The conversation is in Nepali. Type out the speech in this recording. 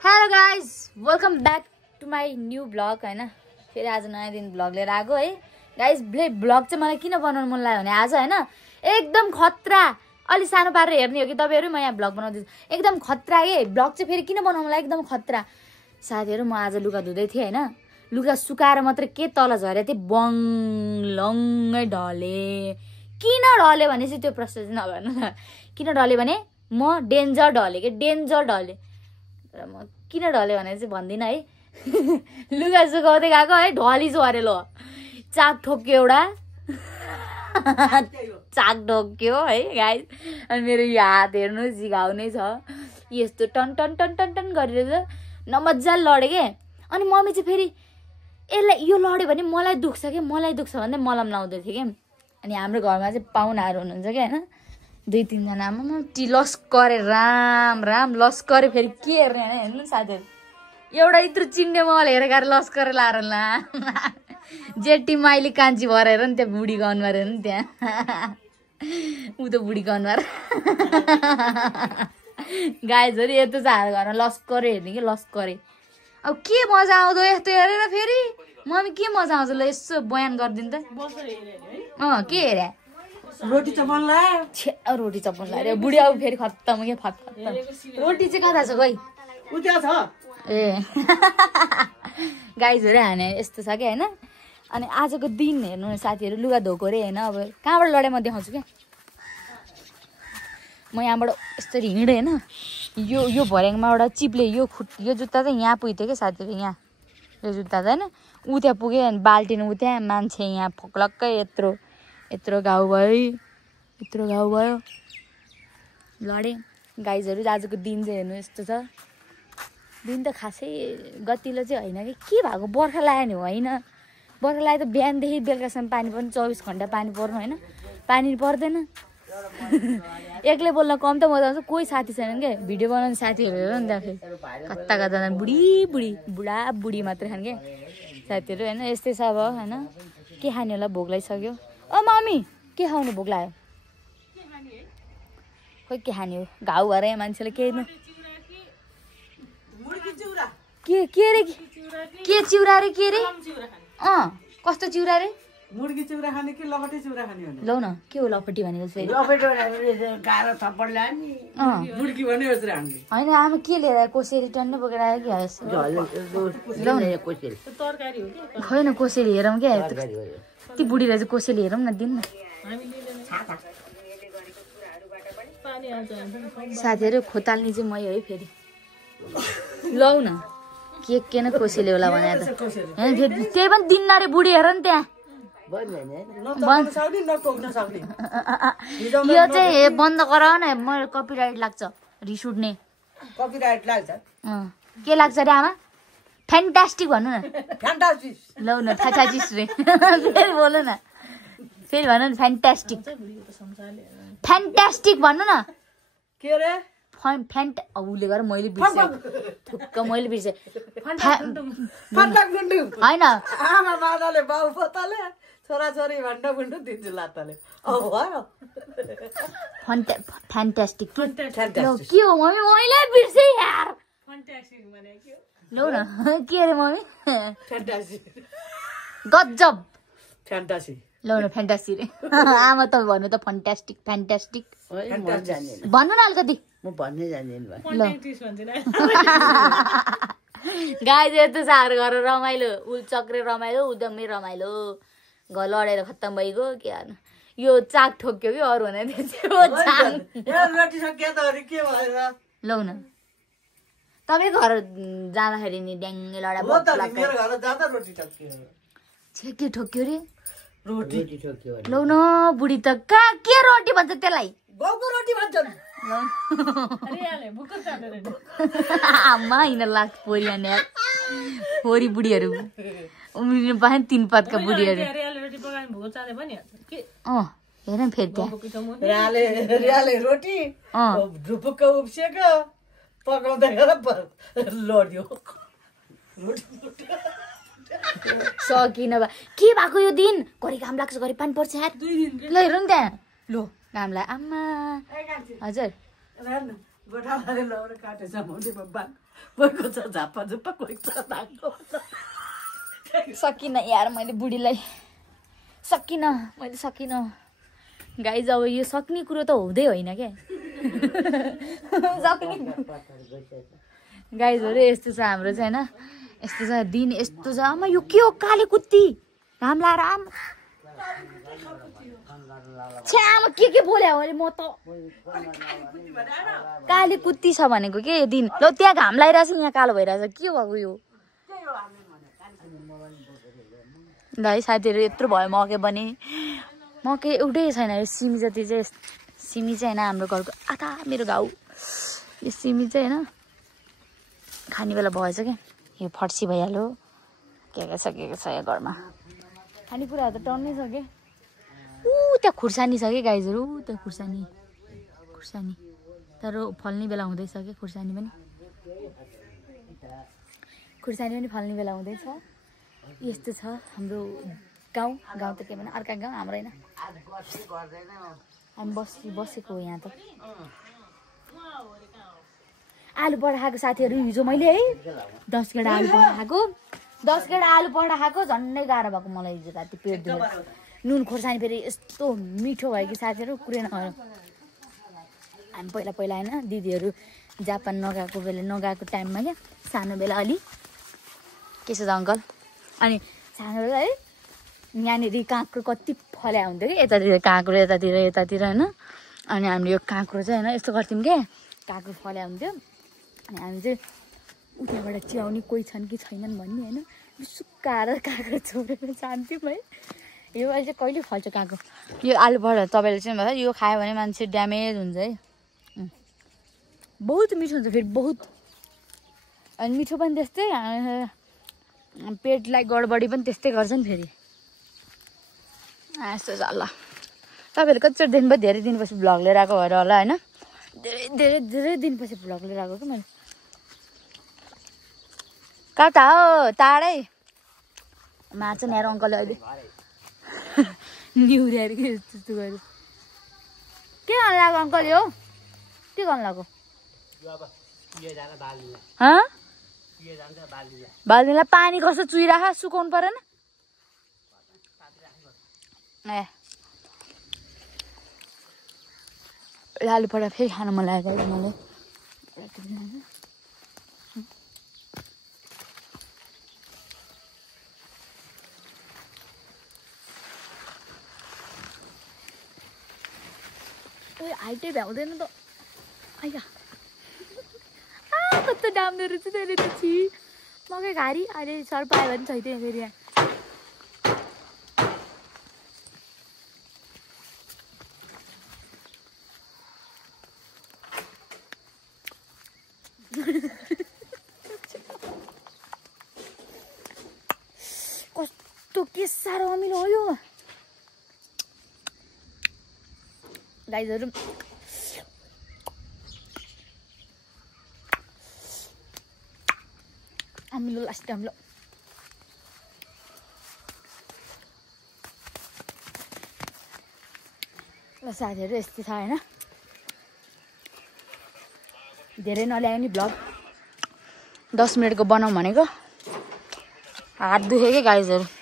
hello guys welcome back to my new vlog होइन फेरि आज नयाँ दिन ब्लग लिएर आएको है गाइज ब्लग चाहिँ मलाई किन बनाउनु मन लाग्यो भने आज होइन एकदम खतरा अलि सानो पारेर हेर्ने हो कि तपाईँहरू म यहाँ ब्लग बनाउँदैछु एकदम खतरा के ब्लग चाहिँ फेरि किन बनाउनु मलाई एकदम खतरा साथीहरू म आज लुगा धुँदै थिएँ होइन लुगा सुकाएर मात्र के तल झरेको थिएँ बङलङ्गै ढले किन ढले भने चाहिँ त्यो प्रश्न चाहिँ नगर्नु न किन ढले भने म डेन्जर ढले के डेन्जर ढले र म किन ढले भने चाहिँ भन्दिनँ है लुगा सुकाउँदै गएको है ढली झरे ल चाक ठोक्यो एउटा चाक ठोक्यो है गाइस अनि मेरो यो हात हेर्नु जिगाउने छ यस्तो टन टन टन टन टन गरिरहेछ नमजाले लड्यो के अनि मम्मी चाहिँ फेरि यसलाई यो लड्यो भने मलाई दुख्छ कि मलाई दुख्छ भन्दै मलम लाउँदै थियो कि अनि हाम्रो घरमा चाहिँ पाहुनाहरू हुनुहुन्छ क्या होइन 2-3 जना टी लस करे राम लस करे फेरि के हेर्ने होइन हेर्नु साथीहरू एउटा यत्रो चिन्ने मल हेरेर लस करे लाएर ला जेटी माइली कान्छी भरेर नि त्यहाँ बुढी गनवार नि त्यहाँ ऊ त बुढी गनवार गाइजहरू यस्तो छ हाम्रो घरमा लस करे हेर्ने कि लस करे अब के मजा आउँदो यस्तो हेरेर फेरि मम्मी के मजा आउँछ ल यसो बयान गरिदिनु त के हेरे रोटी चपन लायो रोटी चपन लायो बुढी अब फेरि खत्तम के खत्तम रोटी चाहिँ कता छ खोइ उता छ ए गाइजहरू हाने यस्तो छ क्या होइन अनि आजको दिन हेर्नु साथीहरू लुगा धोको रे होइन अब कहाँबाट लडेँ म देखाउँछु क्या म यहाँबाट यस्तरी हिँडेँ होइन यो भर्याङमा एउटा चिप्ले यो जुत्ता चाहिँ यहाँ पुग्थ्यो क्या साथीहरू यहाँ यो जुत्ता चाहिँ होइन ऊ त्यहाँ पुग्यो अनि बाल्टिन ऊ त्यहाँ मान्छे यहाँ फक्लक्कै यत्रो घाउ भयो लडेँ गाइजहरू आजको दिन चाहिँ हेर्नु यस्तो छ दिन त खासै गतिलो चाहिँ होइन कि के भएको बर्खा लाग्यो नि होइन बर्खा लाग्यो त बिहानदेखि बेलुकासम्म पानी पर्नु 24 घन्टा पानी पर्नु होइन पानी पर्दैन एक्लै बोल्न कम त मजा आउँछ कोही साथी छैन क्या भिडियो बनाउने साथीहरू हेर नि त फेरि कता बुढी मात्रै खाने क्या साथीहरू होइन यस्तै छ अब होइन के खाने होला भोक लागिसक्यो मम्मी के खाउने भोक लाग्यो खोइ के खाने हो घाउ भएर यहाँ मान्छेले के रे के चिउरा रे के रे कस्तो चिउरा रे मुर्गी चिउरा खाने कि लपटी चिउरा खाने हो लौ न के हो लपटी भनेको फेरि गाह्रो थप्पड ल्यायो नि मुर्गी भन्ने जसरी हामीले होइन आमा के लिएर कोसेली टन्नै बोकेर आयो कि लौ न कोसेली तरकारी हो कि होइन कोसेली हेरौँ क्या ती बुढीलाई चाहिँ कोसेली हेरौँ न दिन न साथीहरू खोताल्ने चाहिँ मै है फेरि लौ न के न कोसेली होला भने त फेरि त्यही पनि दिन्न रे बुढी हेर नि त्यहाँ यो चाहिँ बन्द गराउ न म कपिराइट लाग्छ रिस उठ्ने कपिराइट लाग्छ के लाग्छ रे आमा फ्यान्टास्टिक भन्नु न फ्यान्टास्टिक लौ न फ्यान्टास्टिक रे फेरि बोल्नु न फेरि भन्नु न फ्यान्टास्टिक भन्नु न के रे उसले गरेर मैले बिर्सेँ थुक्क मैले बिर्सेँ होइन आमा बाबाले बाउ पोताले छोराछोरी भण्डा बुण्डु दिन्छु लाताले फ्यान्टास्टिक के हो मम्मी मैले बिर्सेँ यार लौ न के अरे मम्मी गजब फ्यान्टासी लौ न फ्यान्टासी रे आमा त भन्नु त फ्यान्टास्टिक भन्नु न अलिकति म भन्नै जान्दिनँ गाई चाहिँ यस्तो साह्रो गरेर रमाइलो उल चक्रे रमाइलो उदमै रमाइलो घर लडेर खत्तम भइगयो के गर्नु यो चाक ठोक्यो कि अरू भने लौ न तपाईँ घर जाँदाखेरि नि ड्याङ्गे लडा के ठोक्यो रे लौ न बुढी त कहाँ के रोटी भन्छ त्यसलाई रोटी भन्छन् आमा हिँड लाग्छ पोरी अनि पोरी बुढीहरू उम्रिनु पाएँ 3 पदका बुढीहरू हेर न फेरि त्यहाँ रोटी ढुपुक्क उब्सिएको पकाउँदै लड्यो सकिन बा के भएको यो दिन घरि घाम लाग्छ घरि पानी पर्छ यार ल हेर नि त्यहाँ लो घाम लाग्यो आमा हजुर कोहीको छ झाप्पा झुप्पा कोही छ धाङ्गो सकिनँ यार मैले बुढीलाई सकिनँ गाइज अब यो सक्ने कुरो त हुँदै होइन क्या सक्ने गाइजहरू यस्तो छ हाम्रो चाहिँ होइन यस्तो छ दिन यस्तो छ आमा यो के हो काले कुत्ती घाम लाएर आम छ्यामा के बोल्या हो अरे म त काले कुत्ती छ भनेको के दिन ल त्यहाँ घाम लागिरहेछ यहाँ कालो भइरहेछ के भएको यो गाई साथीहरू यत्रो भयो मकै पनि मकै एउटै छैन यो सिमी जति चाहिँ सिमी चाहिँ होइन हाम्रो घरको आधा मेरो घाउ यो सिमी चाहिँ होइन खाने बेला भएछ क्या यो फर्सी भइहाल्यो के छ यहाँ घरमा खानेकुराहरू त टन्नै छ क्या त्यहाँ खुर्सानी छ कि गाइजहरू त्यहाँ खुर्सानी तर फल्ने बेला हुँदैछ कि खुर्सानी पनि फल्ने बेला हुँदैछ यस्तो छ हाम्रो गाउँ त के भने अर्का गाउँ हाम्रो होइन हामी बसेको हो यहाँ त आलु पराठा खाएको साथीहरू हिजो मैले है 10 गेडा आलु पराठा खाएको झन्डै गाह्रो भएको मलाई हिजो राति पेट दुखेर नुन खोर्सानी फेरि यस्तो मिठो भयो कि साथीहरू कुरै नगर्नु हामी पहिला होइन दिदीहरू जापान नगएको टाइममा क्या सानो बेला अलि के छ अङ्कल अनि सानो बेला है यहाँनिर काँक्रो कति फल्या हुन्थ्यो कि यतातिर काँक्रो यतातिर होइन अनि हामीले यो काँक्रो चाहिँ होइन यस्तो गर्थ्यौँ क्या काँक्रो फल्या हुन्थ्यो अनि हामी चाहिँ उताबाट च्याउने कोही छन् कि छैनन् भन्ने होइन सुक्काएर काँक्रो छोडेर जान्थ्यौँ है यो अहिले चाहिँ कहिले फल्छ काँक्रो यो आलु पराठा तपाईँले चाहिँ भन्छ यो खायो भने मान्छे ड्यामेज हुन्छ है बहुत मिठो हुन्छ फेरि बहुत अनि मिठो पनि त्यस्तै पेटलाई गडबडी पनि त्यस्तै गर्छ नि फेरि यस्तो छ ल तपाईँहरूले कतिचोटि देख्नुभयो धेरै दिनपछि भ्लग लिएर आएको भएर होला होइन धेरै दिनपछि भ्लग लिएर आएको कि मैले कता हो टाढै मार्छ नि यार अङ्कलले अहिले निहुर्याएर के त्यस्तो गर्यो के गर्नु लाग्यो अङ्कल यो के गर्नु लाग्यो बाल्दिनलाई पानी कस्तो चुइराख सुकाउनु परेन ए आलु पराठा फेरि खानु मन लागेको मलाई हाइटै भ्याउँदैन त आइया कस्तो दाम्रो रहेछ त्यसले त छि मकै घारी अहिले सर पायो भने छैन फेरि यहाँ कस्तो के साह्रो अमिलो हो यो गाइजहरू अमिलो लास्ट अमिलो ल साथीहरू यस्तै छ होइन धेरै नल्यायो नि भ्लग 10 मिनटको बनाऊँ भनेको हात दुख्यो क्या गाइजहरू